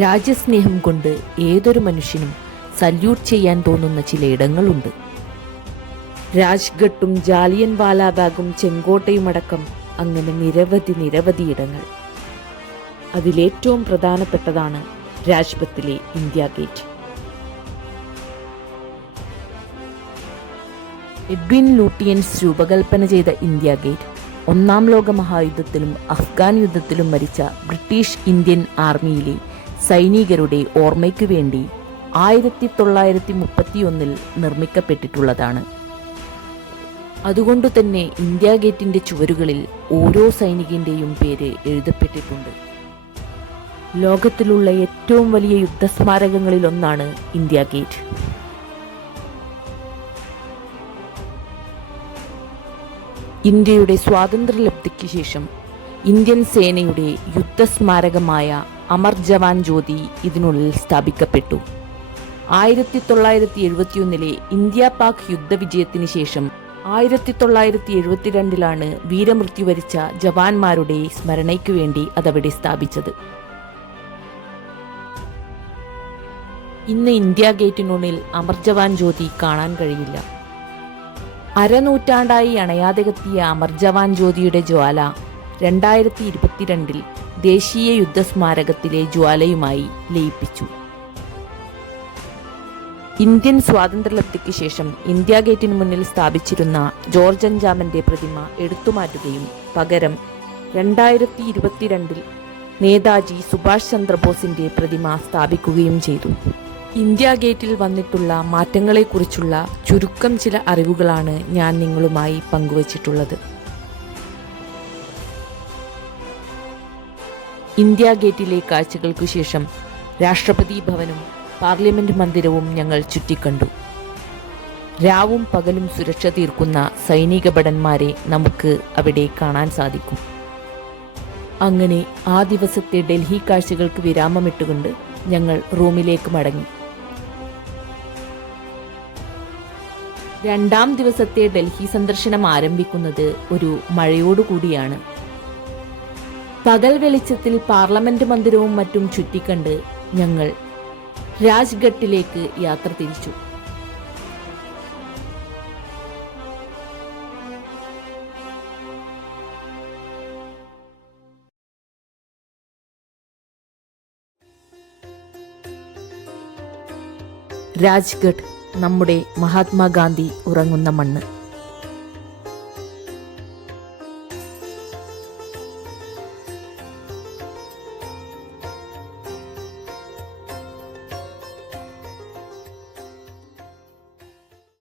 രാജ്യസ്നേഹം കൊണ്ട് ഏതൊരു മനുഷ്യനും സല്യൂട്ട് ചെയ്യാൻ തോന്നുന്ന ചിലയിടങ്ങളുണ്ട്. രാജ്ഘട്ടും ജാലിയൻ വാലാബാഗും ചെങ്കോട്ടയുമടക്കം അങ്ങനെ നിരവധി ഇടങ്ങൾ. അതിലേറ്റവും പ്രധാനപ്പെട്ടതാണ് രാജ്പത്തിലെ ഇന്ത്യ ഗേറ്റ്. എഡ്വിൻ ലൂട്ടിയൻസ് രൂപകൽപ്പന ചെയ്ത ഇന്ത്യ ഗേറ്റ് ഒന്നാം ലോക മഹായുദ്ധത്തിലും അഫ്ഗാൻ യുദ്ധത്തിലും മരിച്ച ബ്രിട്ടീഷ് ഇന്ത്യൻ ആർമിയിലെ സൈനികരുടെ ഓർമ്മയ്ക്കു വേണ്ടി 1931 നിർമ്മിക്കപ്പെട്ടിട്ടുള്ളതാണ്. അതുകൊണ്ടുതന്നെ ഇന്ത്യ ഗേറ്റിന്റെ ചുവരുകളിൽ ഓരോ സൈനികന്റെയും പേര് എഴുതപ്പെട്ടിട്ടുണ്ട്. ലോകത്തിലുള്ള ഏറ്റവും വലിയ യുദ്ധസ്മാരകങ്ങളിലൊന്നാണ് ഇന്ത്യ ഗേറ്റ്. ഇന്ത്യയുടെ സ്വാതന്ത്ര്യലബ്ധിക്ക് ശേഷം ഇന്ത്യൻ സേനയുടെ യുദ്ധസ്മാരകമായ അമർ ജവാൻ ജ്യോതി ഇതിനുള്ളിൽ സ്ഥാപിക്കപ്പെട്ടു. 1971 ഇന്ത്യ പാക് യുദ്ധവിജയത്തിന് ശേഷം 1972 വീരമൃത്യു വരിച്ച ജവാന്മാരുടെ സ്മരണയ്ക്കു വേണ്ടി അതവിടെ സ്ഥാപിച്ചത്. ഇന്ന് ഇന്ത്യ ഗേറ്റിനുള്ളിൽ അമർ ജവാൻ ജ്യോതി കാണാൻ കഴിയില്ല. അരനൂറ്റാണ്ടായി അണയാതെ കത്തിയ അമർ ജവാൻ ജ്യോതിയുടെ ജ്വാല 2022 ദേശീയ യുദ്ധസ്മാരകത്തിലെ ജ്വാലയുമായി ലയിപ്പിച്ചു. ഇന്ത്യൻ സ്വാതന്ത്ര്യലബ്ധിക്ക് ശേഷം ഇന്ത്യ ഗേറ്റിന് മുന്നിൽ സ്ഥാപിച്ചിരുന്ന ജോർജ് അഞ്ചാമന്റെ പ്രതിമ എടുത്തുമാറ്റുകയും പകരം 2022 നേതാജി സുഭാഷ് ചന്ദ്രബോസിന്റെ പ്രതിമ സ്ഥാപിക്കുകയും ചെയ്തു. ഇന്ത്യ ഗേറ്റിൽ വന്നിട്ടുള്ള മാറ്റങ്ങളെക്കുറിച്ചുള്ള ചുരുക്കം ചില അറിവുകളാണ് ഞാൻ നിങ്ങളുമായി പങ്കുവച്ചിട്ടുള്ളത്. ഇന്ത്യ ഗേറ്റിലെ കാഴ്ചകൾക്കു ശേഷം രാഷ്ട്രപതി ഭവനും പാർലമെന്റ് മന്ദിരവും ഞങ്ങൾ ചുറ്റിക്കണ്ടു. രാവും പകലും സുരക്ഷ തീർക്കുന്ന സൈനിക ഭടന്മാരെ നമുക്ക് അവിടെ കാണാൻ സാധിക്കും. അങ്ങനെ ആ ദിവസത്തെ ഡൽഹി കാഴ്ചകൾക്ക് വിരാമമിട്ടുകൊണ്ട് ഞങ്ങൾ റൂമിലേക്ക് മടങ്ങി. രണ്ടാം ദിവസത്തെ ഡൽഹി സന്ദർശനം ആരംഭിക്കുന്നത് ഒരു മഴയോടുകൂടിയാണ്. പകൽ വെളിച്ചത്തിൽ പാർലമെന്റ് മന്ദിരവും മറ്റും ചുറ്റിക്കണ്ട് ഞങ്ങൾ രാജ്ഘട്ടിലേക്ക് യാത്ര തിരിച്ചു. രാജ്ഘട്ട് നമ്മുടെ മഹാത്മാഗാന്ധി ഉറങ്ങുന്ന മണ്ണ്.